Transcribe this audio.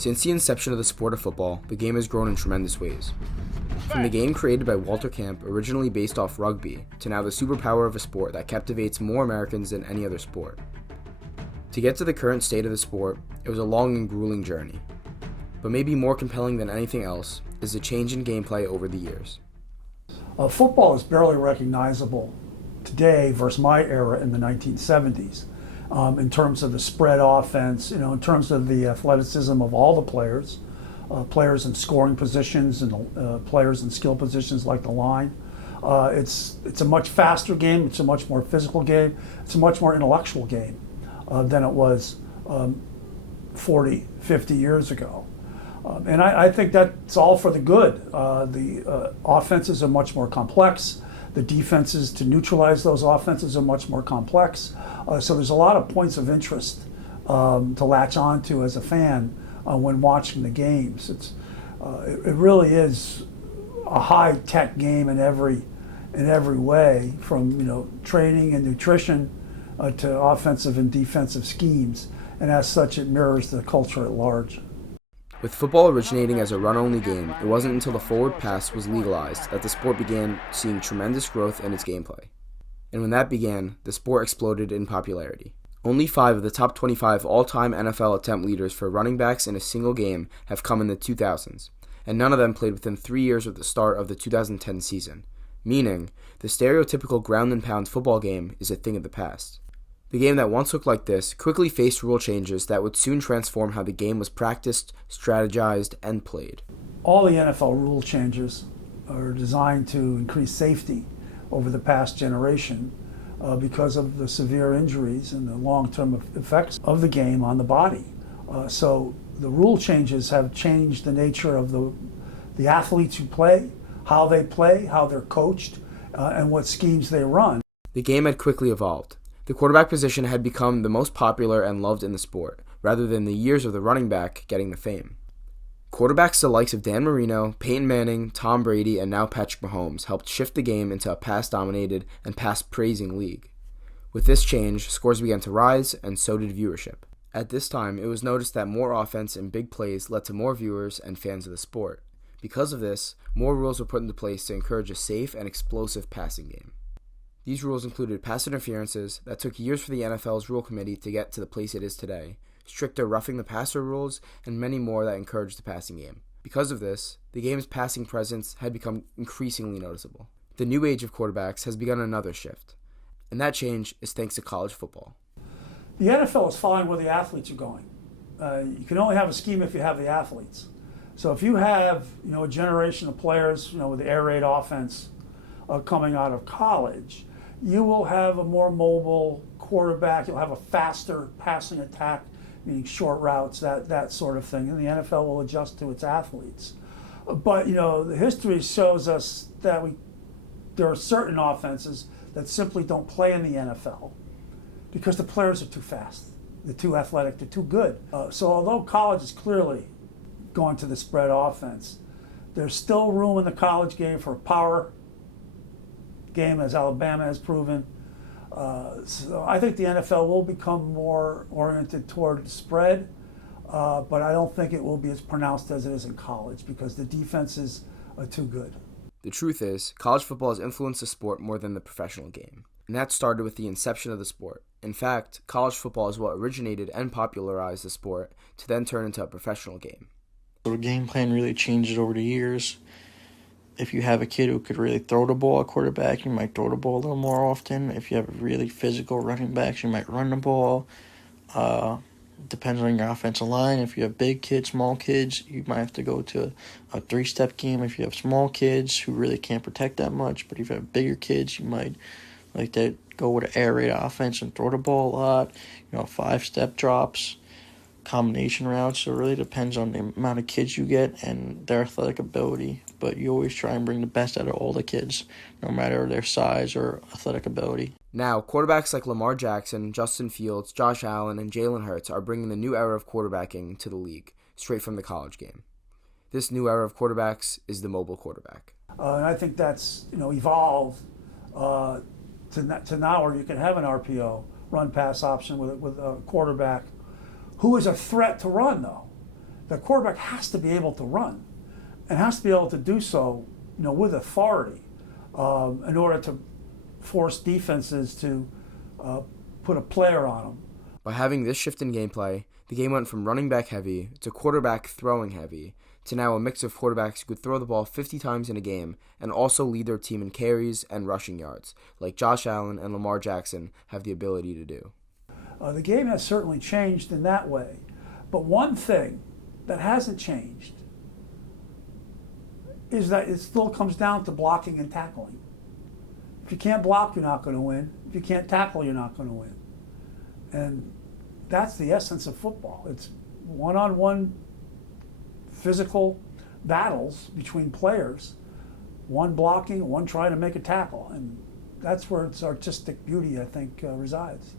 Since the inception of the sport of football, the game has grown in tremendous ways. From the game created by Walter Camp, originally based off rugby, to now the superpower of a sport that captivates more Americans than any other sport. To get to the current state of the sport, it was a long and grueling journey. But maybe more compelling than anything else is the change in gameplay over the years. Football is barely recognizable today versus my era in the 1970s. In terms of the spread offense, in terms of the athleticism of all the players, players in scoring positions and players in skill positions like the line. It's a much faster game. It's a much more physical game. It's a much more intellectual game than it was 40, 50 years ago. And I think that's all for the good. The offenses are much more complex. The defenses to neutralize those offenses are much more complex. So there's a lot of points of interest to latch onto as a fan when watching the games. It really is a high-tech game in every way, from training and nutrition to offensive and defensive schemes, and as such, it mirrors the culture at large. With football originating as a run-only game, it wasn't until the forward pass was legalized that the sport began seeing tremendous growth in its gameplay. And when that began, the sport exploded in popularity. Only 5 of the top 25 all-time NFL attempt leaders for running backs in a single game have come in the 2000s, and none of them played within 3 years of the start of the 2010 season, meaning the stereotypical ground-and-pound football game is a thing of the past. The game that once looked like this quickly faced rule changes that would soon transform how the game was practiced, strategized, and played. All the NFL rule changes are designed to increase safety over the past generation because of the severe injuries and the long-term effects of the game on the body. So the rule changes have changed the nature of the athletes who play, how they're coached, and what schemes they run. The game had quickly evolved. The quarterback position had become the most popular and loved in the sport, rather than the years of the running back getting the fame. Quarterbacks the likes of Dan Marino, Peyton Manning, Tom Brady, and now Patrick Mahomes helped shift the game into a pass-dominated and pass-praising league. With this change, scores began to rise, and so did viewership. At this time, it was noticed that more offense and big plays led to more viewers and fans of the sport. Because of this, more rules were put into place to encourage a safe and explosive passing game. These rules included pass interferences that took years for the NFL's rule committee to get to the place it is today, stricter roughing the passer rules, and many more that encouraged the passing game. Because of this, the game's passing presence had become increasingly noticeable. The new age of quarterbacks has begun another shift, and that change is thanks to college football. The NFL is following where the athletes are going. You can only have a scheme if you have the athletes. So if you have a generation of players with the air raid offense coming out of college, you will have a more mobile quarterback. You'll have a faster passing attack, meaning short routes, that sort of thing. And the NFL will adjust to its athletes. But the history shows us that there are certain offenses that simply don't play in the NFL because the players are too fast, they're too athletic, they're too good. So although college is clearly going to the spread offense, there's still room in the college game for a power game, as Alabama has proven. So I think the NFL will become more oriented toward spread, but I don't think it will be as pronounced as it is in college because the defenses are too good. The truth is, college football has influenced the sport more than the professional game, and that started with the inception of the sport. In fact, college football is what originated and popularized the sport to then turn into a professional game. So the game plan really changed over the years. If you have a kid who could really throw the ball at quarterback, you might throw the ball a little more often. If you have really physical running backs, you might run the ball. Depends on your offensive line. If you have big kids, small kids, you might have to go to a 3-step game. If you have small kids who really can't protect that much, but if you have bigger kids, you might like to go with an air raid offense and throw the ball a lot. 5-step drops, combination routes. So it really depends on the amount of kids you get and their athletic ability. But you always try and bring the best out of all the kids, no matter their size or athletic ability. Now, quarterbacks like Lamar Jackson, Justin Fields, Josh Allen, and Jalen Hurts are bringing the new era of quarterbacking to the league, straight from the college game. This new era of quarterbacks is the mobile quarterback. And I think that's evolved to now where you can have an RPO, run-pass option with a quarterback who is a threat to run, though. the quarterback has to be able to run and has to be able to do so, with authority in order to force defenses to put a player on them. By having this shift in gameplay, the game went from running back heavy to quarterback throwing heavy to now a mix of quarterbacks who could throw the ball 50 times in a game and also lead their team in carries and rushing yards, like Josh Allen and Lamar Jackson have the ability to do. The game has certainly changed in that way, but one thing that hasn't changed is that it still comes down to blocking and tackling. If you can't block, you're not going to win. If you can't tackle, you're not going to win. And that's the essence of football. It's one-on-one physical battles between players, one blocking, one trying to make a tackle. And that's where its artistic beauty, I think, resides.